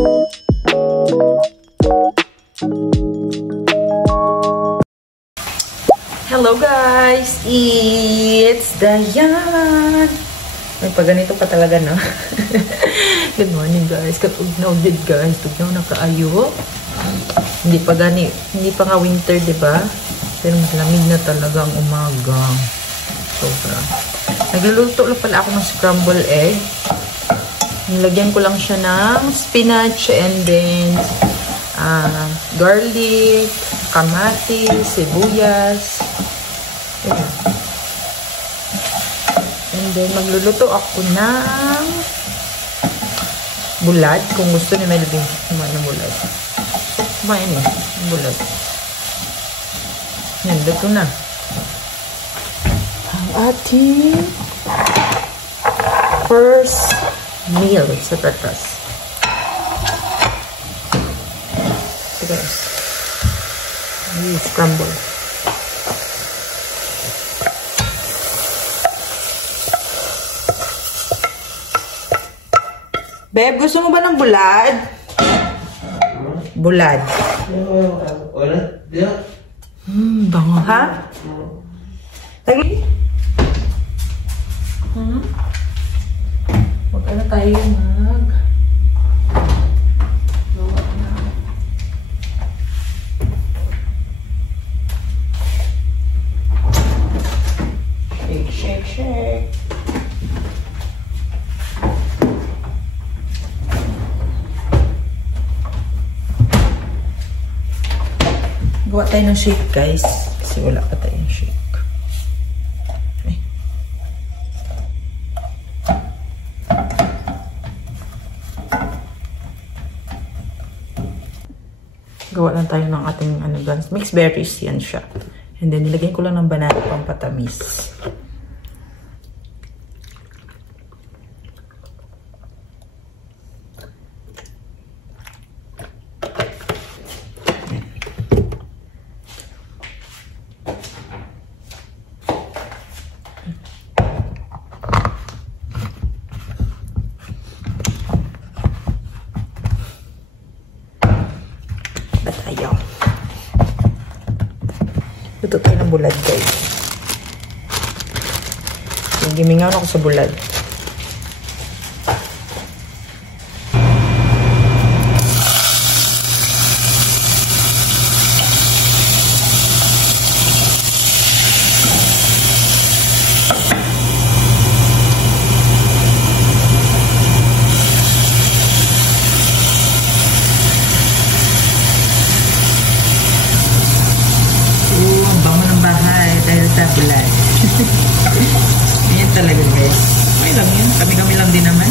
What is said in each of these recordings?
Hello guys! It's Dayan! May paganito pa talaga, no? Good morning guys. Katugnaw din guys. Tugnaw na kaayo. Hindi pa nga winter, diba? Pero malamig na talaga ang umaga. Sobra. Nagluluto lang pala ako ng scrambled egg. Nilagyan ko lang siya ng spinach and then garlic, kamatis, sibuyas. Ayan. And then, magluluto ako ng bulad. Kung gusto ni Melvin, kumain ng bulad. So, kumain eh, bulad. Yan, luto na. Ang ating first meal sa breakfast. Ito guys. Scramble. Beb, gusto mo ba ng bulad? Bulad. Bango ha? Lagi? Huwag na tayo shake. Gawa tayo ng shake guys. Kasi wala pa tayong shake. Okay. Gawa lang tayo ng ating guys. Mixed berries yan siya. And then nilagyan ko lang ng banana pang patamis. Ayaw. Luto tayo ng bulad guys. Gimingaw ako sa bulad. Bulad. Ayan talaga guys. Okay lang yun. Kami-kami lang din naman.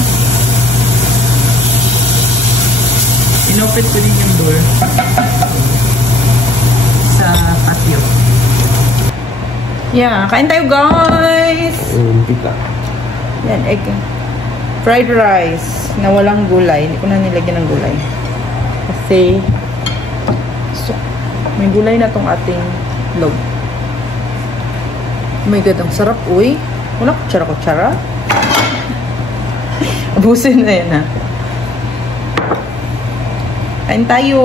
Inopen ko din yung door sa patio. Yeah, kain tayo guys. Pita. Yan, egg. Fried rice na walang gulay. Hindi ko na nilagyan ng gulay. Kasi may gulay na tong ating log. Oh my god, ang sarap, uy. Una, kutsara-kutsara. Abusin na yan, ha. Kain tayo.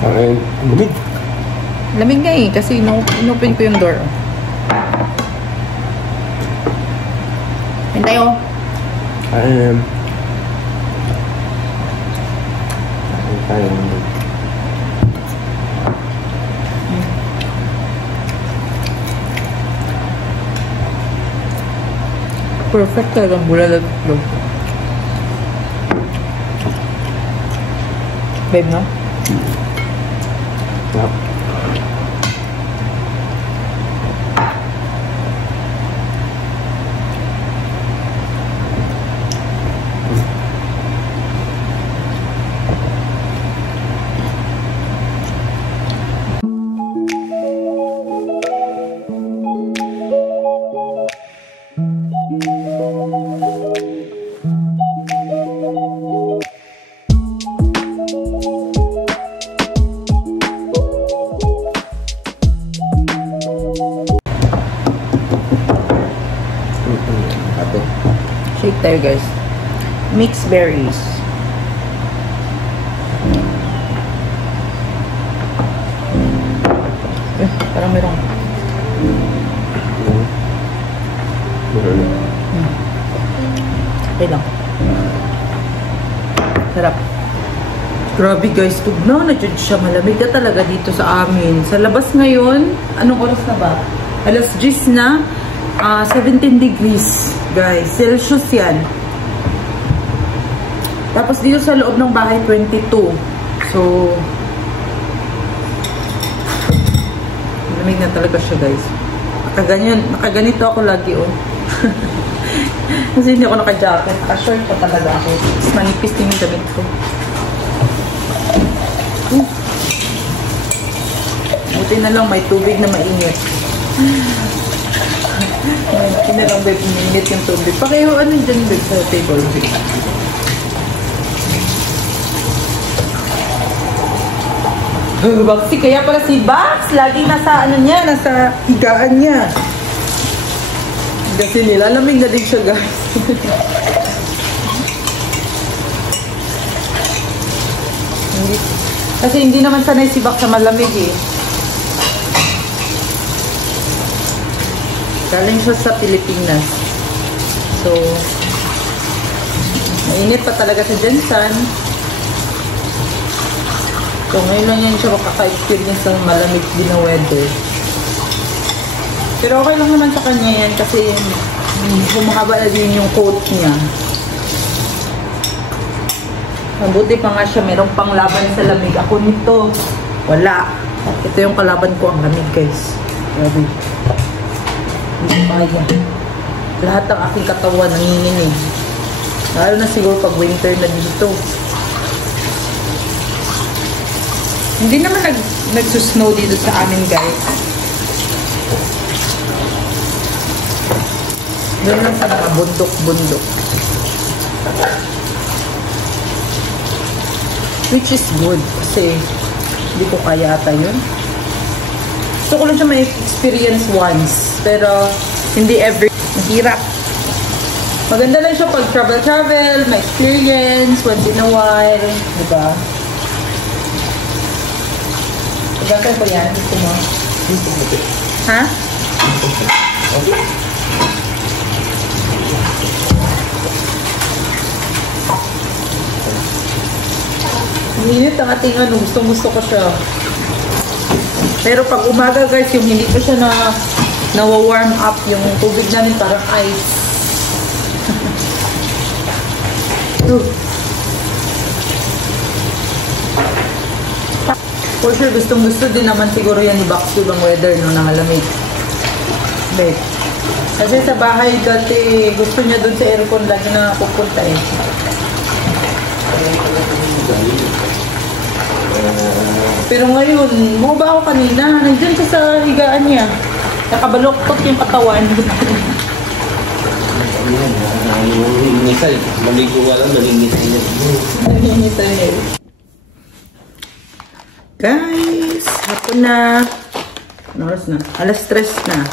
Kain. Lamig. Lamig nga eh, kasi inopen ko yung door. Kain tayo. Kain tayo. Perfect talagang bulad at itlog. Babe, no? Yep. Shake tayo guys. Mixed berries. Parang merong... Okay lang. Sarap. Grabe guys, tugnaw na dyan siya. Malamig na talaga dito sa amin. Sa labas ngayon, anong oras na ba? Alas 10 na. 17 degrees, guys. Celsius yan. Tapos dito sa loob ng bahay, 22. So, malamig na talaga siya, guys. Nakaganito ako lagi, oh. Kasi hindi ako naka-jacket. Naka-short pa talaga ako. Manipis din yung damit ko. Buti na lang may tubig na mainit. Buti na lang, babe, mainit yung tubig. Pakiho, ano dyan, babe, sa table, babe? Baxi, kaya pala si Bax, lagi nasa ano niya, nasa higaan niya. Kasi nilalamig na din siya, guys. Kasi hindi naman sanay si Bax sa malamig eh. Galing siya sa Pilipinas. So, mainit pa talaga si Jensan. So, ngayon lang yan siya makaka-experience ng malamig din na weather. Pero okay lang naman sa kanya yan kasi humahaba na din yung coat niya. Mabuti pa nga siya, mayroong panglaban sa lamig. Ako nito, wala. Ito yung kalaban ko, ang lamig, guys. Grabe. Hindi kaya. Lahat ng aking katawan nanginginig. Lalo na siguro pag winter na dito. Hindi naman nagsusnow dito sa amin, guys. Doon lang sa mga bundok-bundok. Which is good. Kasi hindi ko kaya ata yun. Gusto ko lang siya may experience once. Pero hindi every. Mahirap. Maganda lang siya pag travel-travel. May experience. Once in a while. Diba? Gagawin ko yan. Gusto mo? Ha? Okay. Minit ang ating ano, gusto ko siya. Pero pag umaga, guys, yung hindi ko siya na-warm up, yung tubig namin parang ice. For sure, gustong-gusto din naman siguro yan ni Baxi bang weather, no, na malamig. Babe. Kasi sa bahay dati, gusto niya dun sa aircon lagi na pupunta eh. Pero ngayon, bumaba ako kanina. Nandiyan siya sa higaan niya. Nakabaloktot yung katawan. Nalinisay. Maligo ka lang, nalinisay. Nalinisay. Guys, hapon na. Ano oras na? Alas 3 na.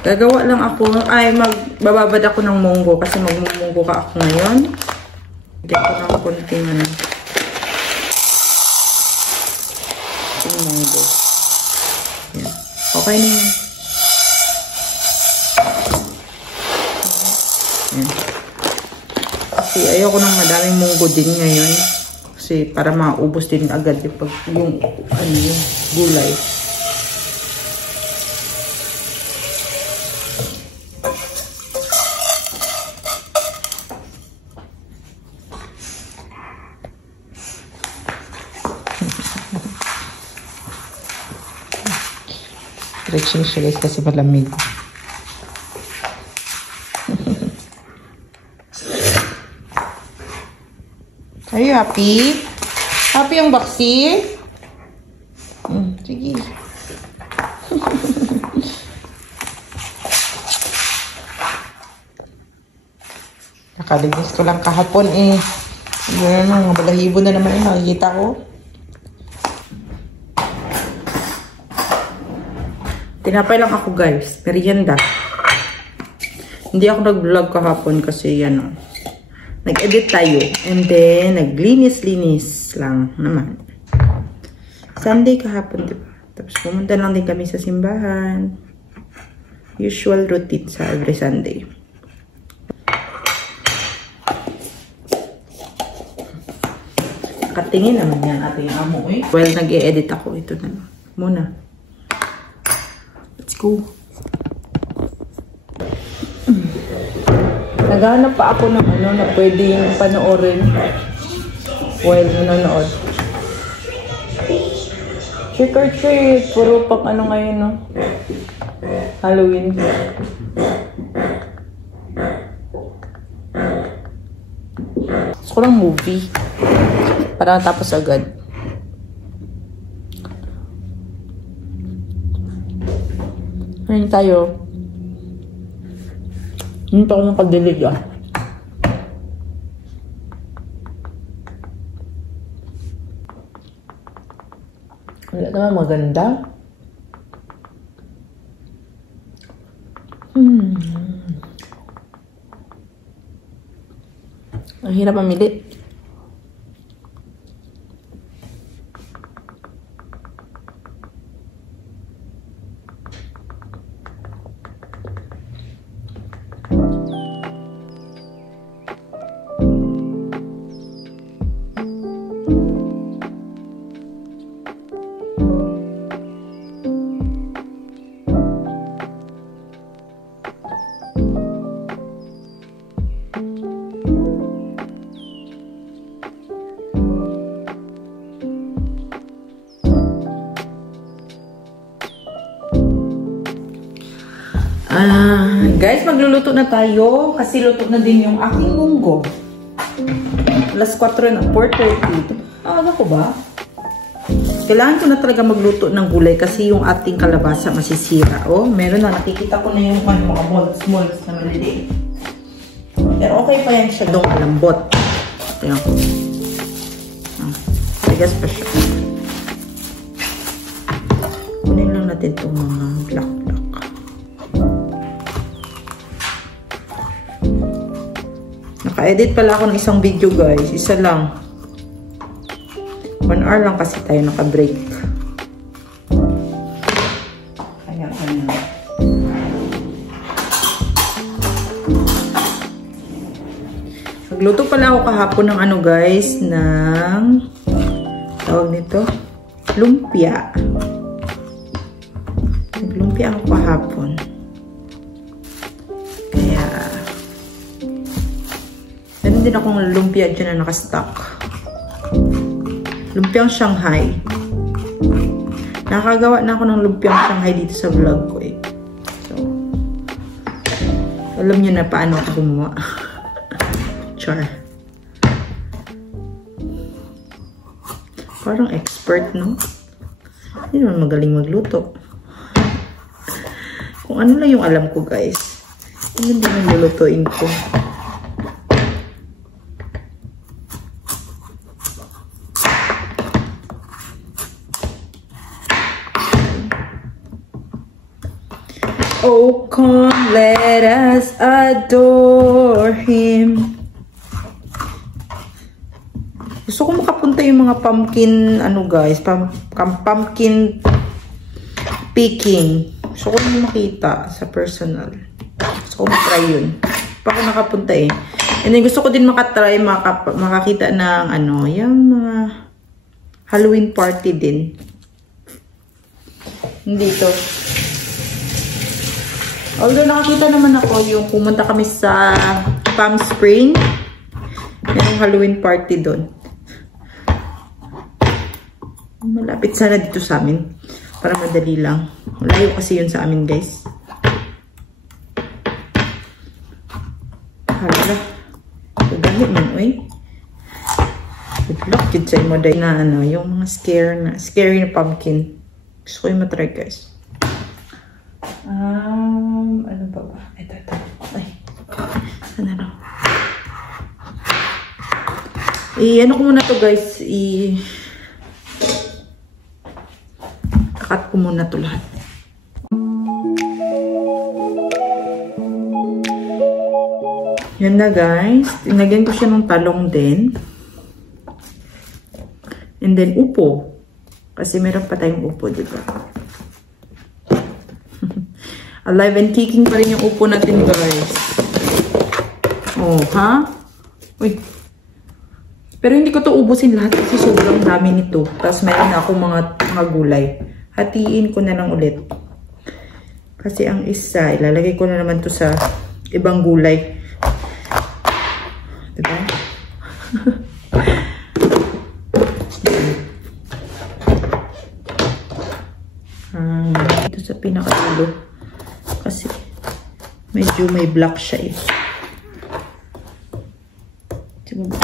Gagawa lang ako. Ay, magbababad ako ng munggo. Kasi magmumunggo ka ako ngayon. Bigyan ko ng konting ano. Munggo. Yan. Okay na yun. Yan. Kasi ayoko ng madaming munggo din ngayon. Kasi para maubos din agad yung gulay. Stretching siya, guys, kasi malamig. Are you happy? Happy yung Baxi? Sige. Nakalinis ko lang kahapon eh. Mga balahibo na naman yung nakikita ko. Tinapay lang ako, guys. Merienda. Hindi ako nag-vlog kahapon kasi yan, nag-edit tayo. And then, naglinis-linis lang naman. Sunday kahapon, diba? Tapos pumunta lang din kami sa simbahan. Usual routine sa every Sunday. Katingin naman yan ating amo eh. Well, nag-e-edit ako. Ito na muna. Let's go. Naghanap pa ako ng ano na pwedeng panoorin while nanonood. Trick or treat. Puro pang ano ngayon, no? Halloween. Gusto ko lang movie. Para tapos agad. Ayun tayo. Hindi pa ako nakadilig ah. Wala naman maganda. Ang hirap mamili. Guys, magluluto na tayo kasi luto na din yung aking munggo. Alas 4 na, 4:30. Ano ko ba? Kailangan ko na talaga magluto ng gulay kasi yung ating kalabasa masisira. Oh, meron na. Nakikita ko na yung mga molds na maliliit. Pero okay pa yan siya. Dong malambot. Tingnan ko. Tigas pa siya. Kunin lang natin itong mga black. Naka-edit pala ako ng isang video guys. Isa lang. 1 hour lang kasi tayo naka-break. Kaya. Nagluto pala ako kahapon ng ano guys, ng tawag nito, lumpia. Naglumpia ako kahapon. Meron din akong lumpia dyan na nakastock. Lumpiang Shanghai. Nakagawa na ako ng lumpiang Shanghai dito sa vlog ko eh. So, alam niyo na paano ako gumawa. Char. Parang expert, no? Hindi naman magaling magluto. Kung ano lang yung alam ko, guys. Hindi naman lulutuin ko. Oh, come, let us adore Him. Gusto ko makapunta yung mga pumpkin, ano guys, pumpkin picking. Gusto ko yung makita sa personal. Gusto ko matry yun. Pa ako nakapunta eh. And then gusto ko din makatry, makakita ng ano, yung Halloween party din. Dito. Although nakakita naman ako yung pumunta kami sa Palm Spring. Yung Halloween party doon. Malapit sana dito sa amin. Para madali lang. Malayo kasi yun sa amin guys. Hala. Pagdali man, oy. Good luck yun sa imo dahil na ano, yung mga scary na pumpkin. Gusto ko yung matry guys. Ano pa ba? Ito. Ay. Ano na? Ano ko muna to guys. Kakat ko muna to lahat. Yan na guys. Tinagyan ko siya ng talong din. And then upo. Kasi meron pa tayong upo, diba? Alive and kicking pa rin yung upo natin, guys. Oh, ha? Uy. Pero hindi ko to ubusin lahat kasi sobrang dami nito. Tapos meron na akong mga gulay. Hatiin ko na lang ulit. Kasi ang isa, ilalagay ko na naman to sa ibang gulay. Diba? Ito sa pinakatulo. Kasi medyo may black siya eh. Diba?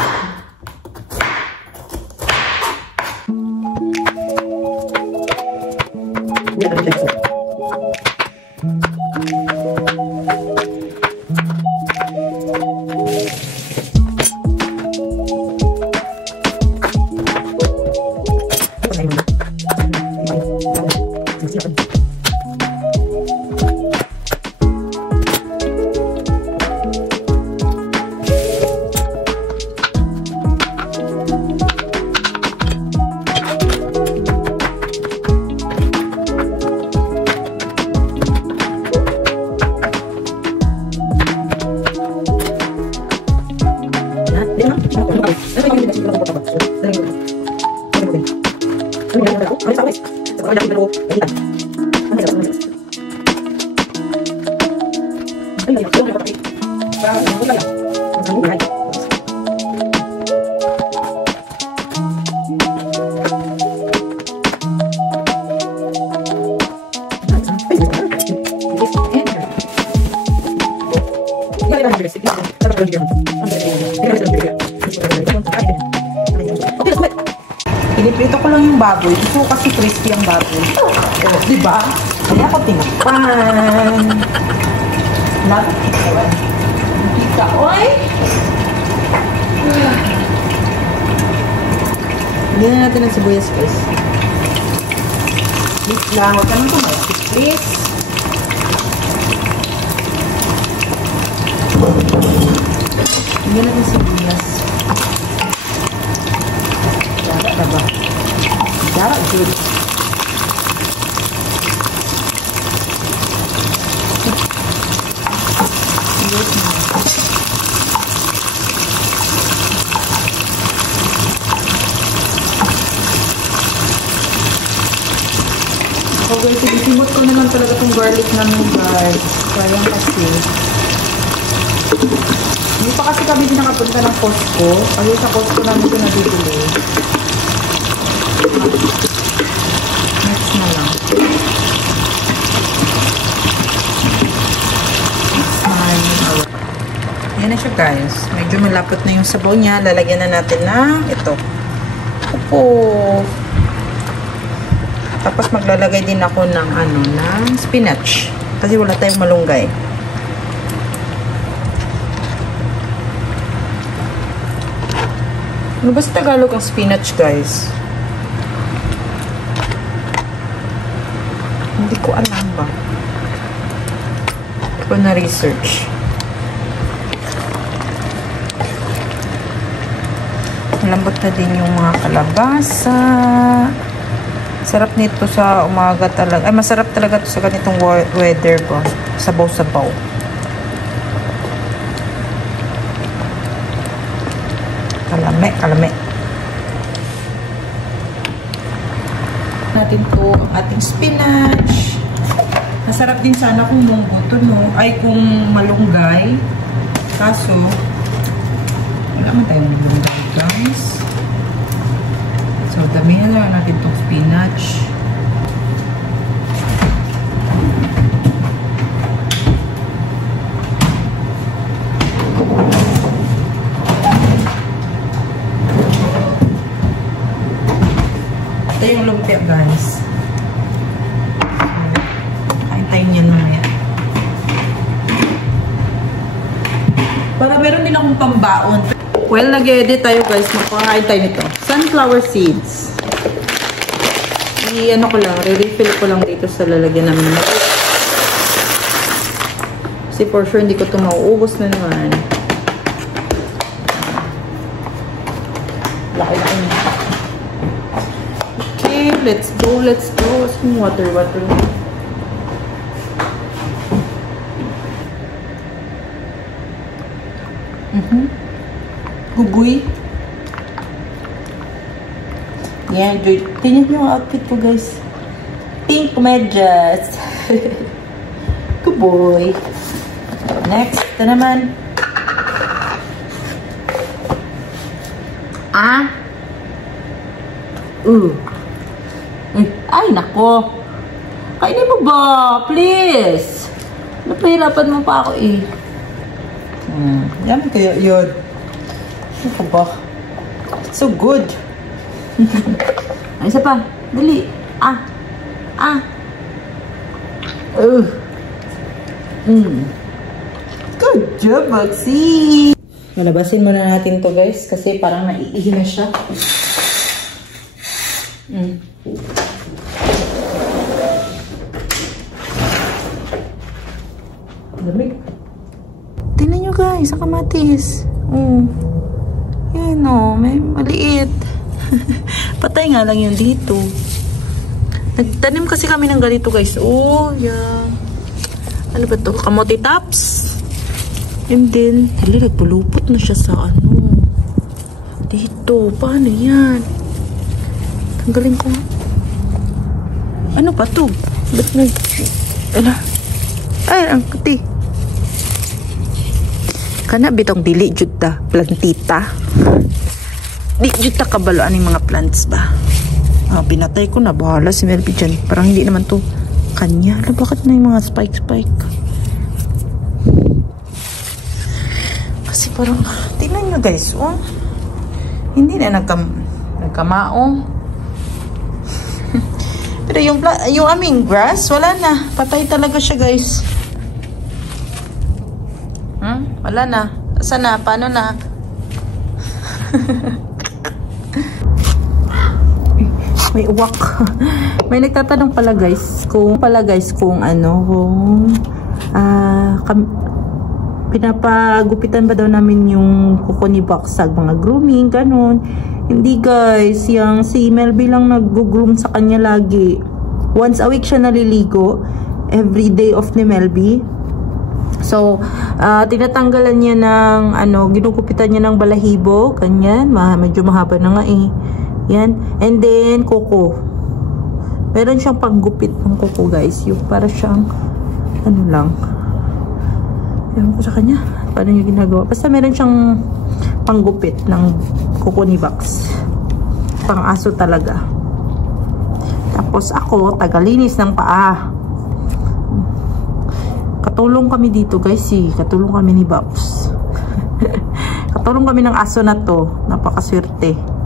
Piniprito ko lang yung baboy. Ito kasi crispy ang baboy. Oh, diba? Kaya ako tinakpan. Love it. Pika, oy! Hindi na natin ang sibuyas, guys. Please lang. Huwag ka nang tumalapit, please. Hindi natin sibuyas. Dara, dara, good. Okay, tinisimot ko naman talaga itong garlic namin, guys. Sayang kasi. Hindi pa kasi kami nakapunta ng Costco. Kasi sa Costco namin ito nabibili. Next na lang. Yan na siya, guys. Medyo malapot na yung sabaw niya. Lalagyan na natin ng ito. Upo. Tapos maglalagay din ako ng ng spinach. Kasi wala tayong malunggay. Ano ba sa Tagalog ang spinach, guys? Hindi ko alam ba. Hindi ko na-research. Malambot na din yung mga kalabasa. Sarap nito sa umaga talaga. Ay, masarap talaga ito sa ganitong weather ba. Sabaw-sabaw. Kalame, kalame. Natin to ang ating spinach. Masarap din sana kung munggo, no? Ay, kung malunggay. Kaso, wala man tayong malunggay, guys. So, damihan lang natin itong spinach. Ito yung lumpia, guys. Kain-kain yan mamaya. Para meron din akong pambaon. Well, nag-edit tayo, guys. Makakain tayo nito. Sunflower seeds. Ano ko lang, re-refill ko lang dito sa lalagyan namin. Kasi for sure, hindi ko ito mauubos na naman. Laki-laki niya. Okay, let's go, let's go. Some water. Gugoy. Yan, tingnan niyo yung outfit ko, guys. Pink medyas. Good boy. Next, ito naman. Ay, nako. Kainin mo ba? Please. Napahirapan mo pa ako eh. Yan kaya yun. Ano ba? It's so good. Ay, isa pa. Dali. Good job, Maxi. Malabasin muna natin to, guys. Kasi parang naiihi na siya. Lamig. Tingnan nyo, guys. Sa kamatis. Yan o. May maliit. Patay nga lang yun dito. Nagtanim kasi kami ng ganito, guys. Yan. Ano ba to? Kamote tops. And then, nagpulupot na siya sa dito. Paano yan? Tanggalin ko. Ano ba to? Ba't ay, ang kuti. Kana bitong dili jud ta plantita. Di jud ta kabalo aning mga plants ba. Pinatay ko na, bahala si Melby dyan. Parang hindi naman to kanya. Bakit na yung mga spike? Kasi parang, tingnan nyo guys, hindi na nagkamaong. Pero yung aming grass, wala na. Patay talaga siya, guys. Wala na. Saan na? Paano na? May uwak. May nagtatanong pala guys kung pinapagupitan ba daw namin yung kuko ni Baksag, mga grooming, ganun. Hindi guys, yung si Melby lang nag-groom sa kanya lagi. Once a week siya naliligo, every day off ni Melby. So, tinatanggalan niya ng ginugupitan niya ng balahibo, ganyan, medyo mahaba na nga eh. Yan. And then, kuko. Meron siyang panggupit ng kuko, guys. Yung para siyang, lang. Ewan ko sa kanya. Paano niya ginagawa? Basta meron siyang panggupit ng kuko ni Bax. Pang-aso talaga. Tapos ako, tagalinis ng paa. Katulong kami dito, guys. Katulong kami ni Bax. Katulong kami ng aso na to. Napakaswerte.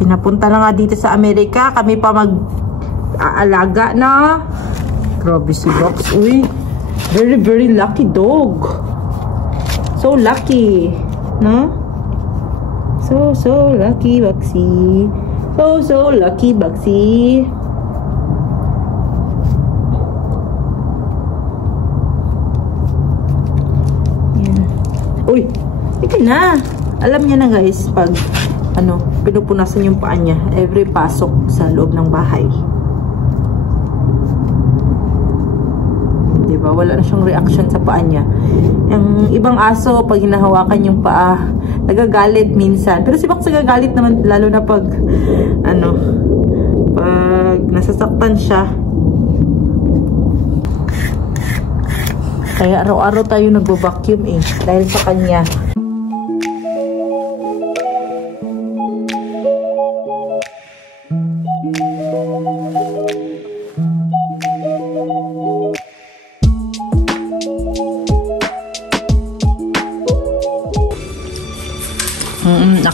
Pinapunta na nga dito sa Amerika. Kami pa mag-aalaga na. Grabe si Box. Uy, very, very lucky dog. So lucky. No? So lucky, Boxy. So lucky, Boxy. Yan. Uy, ito na. Alam niya na guys, pag pinupunasan yung paa niya every pasok sa loob ng bahay. Diba? Wala na siyang reaction sa paa niya. Yung ibang aso, pag hinahawakan yung paa, nagagalit minsan. Pero si Bax nagagalit naman, lalo na pag pag nasasaktan siya. Kaya araw-araw tayo nagbo-vacuum dahil sa kanya.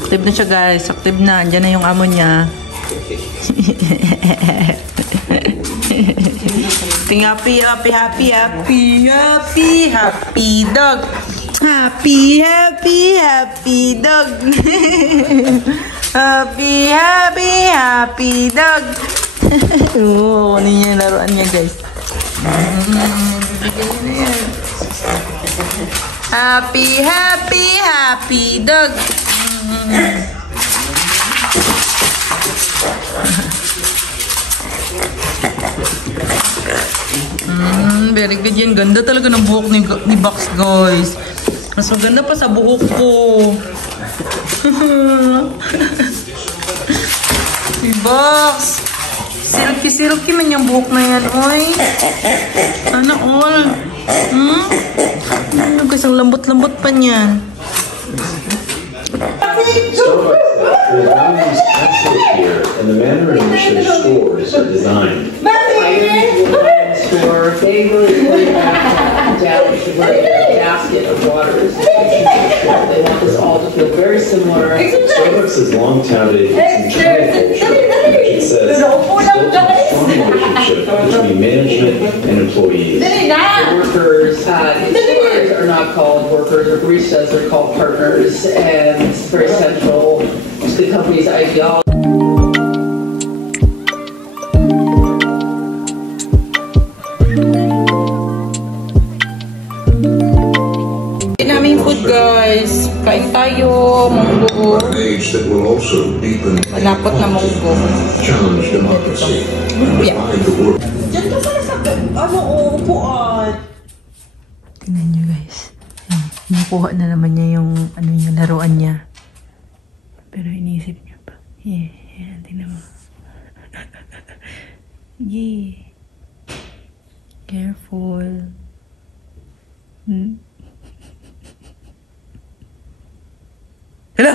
Active na siya guys. Active na. Andiyan na yung amo niya. Happy dog. Happy dog. Happy dog. Ano yung laruan niya guys. Happy dog. Very good yan. Ganda talaga ng buhok ni Bax guys. Mas maganda pa sa buhok ko. Box. Silky man yung buhok na yan, oy. Sana all. Guys, ang lambot-lambot pa niyan. And the manner in which their stores are designed. They really down to where the basket of water is. They want this all to feel very similar. Starbucks has long touted its internal culture. It says it's built on a strong relationship between management and employees. Workers in stores are not called workers or baristas, they're called partners, and it's very central to the company's ideology. Naming food, guys. Kain tayo, munggo. Malapot na munggo. Diyan ka pala sa upuan. Tingnan nyo, guys. Nakuha na naman niya yung yung laruan niya. Pero inisip niya pa. Yeah, tingnan mo. Yeah. Careful. Hello!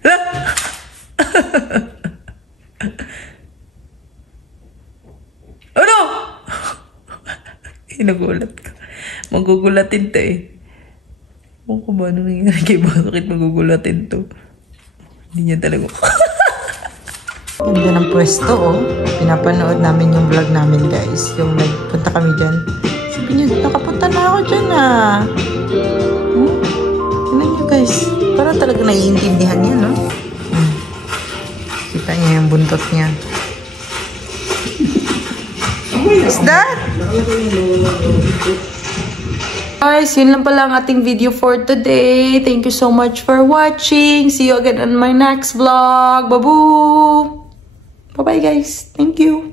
Hello! Oh no! Nagulat ka. Magugulatin to eh. Kung ba ano nangyari kay bakit magugulatin to? Hindi niya talaga. Ganda ng pwesto, oh. Pinapanood namin yung vlog namin, guys. Yung nagpunta kami dyan. Sabi niyo, nakapunta na ako dyan, ah. Tignan niyo, guys. Parang talaga naiintindihan niya, no? Kita niya yung buntot niya. Is that? Guys, yun lang pala ang ating video for today. Thank you so much for watching. See you again on my next vlog. Babu! Bye-bye, guys. Thank you.